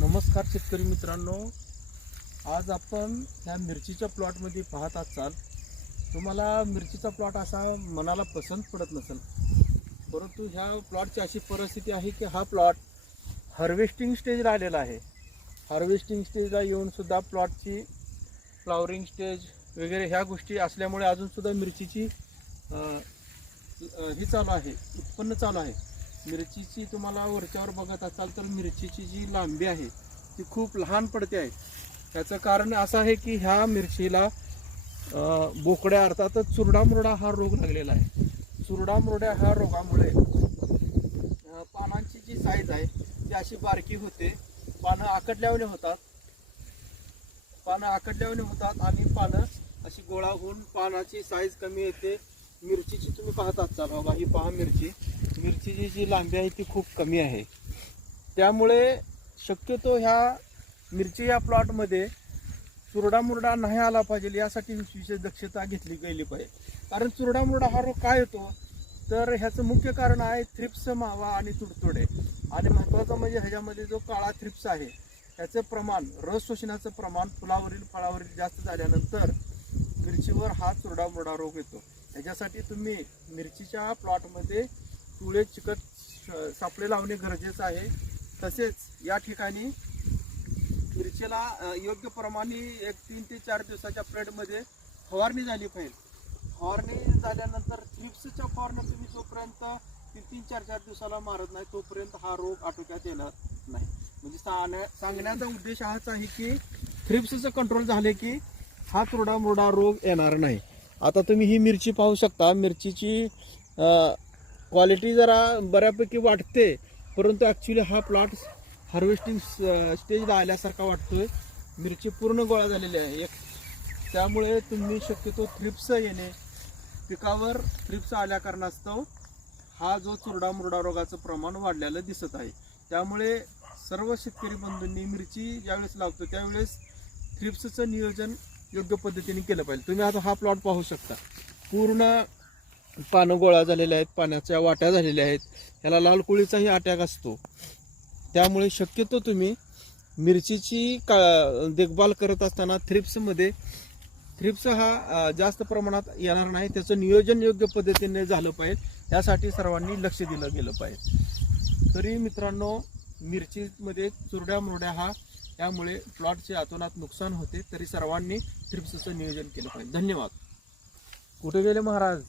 नमस्कार शेतकरी मित्रांनो. आज आपण ह्या मिरचीच्या प्लॉटमध्ये पाहत असाल. तुम्हाला मिरचीचा प्लॉट असा मनाला पसंत पडत नसेल. परंतु ह्या प्लॉटची अशी परिस्थिती आहे की हा प्लॉट हार्वेस्टिंग स्टेजला आलेला आहे. हार्वेस्टिंग स्टेजला येऊनसुद्धा प्लॉटची फ्लावरिंग स्टेज वगैरे ह्या गोष्टी असल्यामुळे अजूनसुद्धा मिरचीची ही चालू आहे. उत्पन्न चालू आहे. मिरचीची तुम्हाला वरच्यावर बघत असाल तर मिरचीची जी लांबी आहे ती खूप लहान पडते आहे. त्याचं कारण असं आहे की ह्या मिरचीला बोकड्या अर्थातच चुरडामुरडा हा रोग लागलेला आहे. चुरडामुरड्या ह्या रोगामुळे पानांची जी साईज आहे ती अशी बारकी होते. पानं आकडल्यावणे होतात. पानं आकडल्यावने होतात आणि पानं अशी गोळा होऊन पानाची साईज कमी येते. मिरचीची तुम्ही पाहत असाल बाबा ही पहा मिरची. मिरचीची जी लांबी आहे ती खूप कमी आहे. त्यामुळे शक्यतो ह्या मिरची या प्लॉटमध्ये चुरडामुरडा नाही आला पाहिजे यासाठी विशेष दक्षता घेतली गेली पाहिजे. कारण चुरडामुरडा हा रोग काय होतो? तर ह्याचं मुख्य कारण आहे थ्रिप्स मावा आणि तुडतुडे. आणि महत्त्वाचं म्हणजे ह्याच्यामध्ये जो काळा थ्रिप्स आहे त्याचं प्रमाण रस शोषणाचं प्रमाण फुलावरील फळावरील जास्त झाल्यानंतर मिरचीवर हा चुरडामुरडा रोग येतो. ह्याच्यासाठी तुम्ही मिरचीच्या प्लॉटमध्ये पिवळे चिकट सापळे लावणे गरजेचं आहे. तसेच या ठिकाणी मिरचीला योग्य प्रमाणे एक तीन ते चार दिवसाच्या पिरियडमध्ये फवारणी झाली पाहिजे. फवारणी झाल्यानंतर थ्रिप्सच्या फवारणी तुम्ही जोपर्यंत तीन तीन चार चार दिवसाला मारत नाही तोपर्यंत हा रोग आटोक्यात येणार नाही. म्हणजे सांगण्या सांगण्याचा उद्देश हाच आहे की थ्रिप्सचं कंट्रोल झाले की हा तुरडा मुरडा रोग येणार नाही. आता तुम्ही ही मिरची पाहू शकता. मिरचीची क्वालिटी जरा बऱ्यापैकी वाटते परंतु ॲक्च्युली हा प्लॉट हार्वेस्टिंग स्टेजला आल्यासारखा वाटतोय. मिरची पूर्ण गोळा झालेली आहे. एक त्यामुळे तुम्ही शक्यतो थ्रिप्स येणे पिकावर थ्रिप्स आल्या कारणास्तव हा जो चुरडा मुरडा रोगाचं प्रमाण वाढलेलं दिसत आहे. त्यामुळे सर्व शेतकरी बंधूंनी मिरची ज्यावेळेस लावतो त्यावेळेस थ्रिप्सचं नियोजन योग्य पद्धतीने केलं पाहिजे. तुम्ही आता हा प्लॉट पाहू शकता. पूर्ण पानं गोळा झालेल्या आहेत पाण्याच्या वाट्या झालेल्या आहेत. ह्याला लाल कोळीचाही अटॅक असतो. त्यामुळे शक्यतो तुम्ही मिरचीची का देखभाल करत असताना थ्रिप्समध्ये थ्रिप्स हा जास्त प्रमाणात येणार नाही. त्याचं नियोजन योग्य पद्धतीने झालं पाहिजे. यासाठी सर्वांनी लक्ष दिलं गेलं पाहिजे. तरी मित्रांनो मिरचीमध्ये चुरड्या मुरड्या हा त्यामुळे प्लॉटचे आतोनात नुकसान होते. तरी सर्वांनी थ्रिप्सचं नियोजन केलं पाहिजे. धन्यवाद. कुठे गेले महाराज?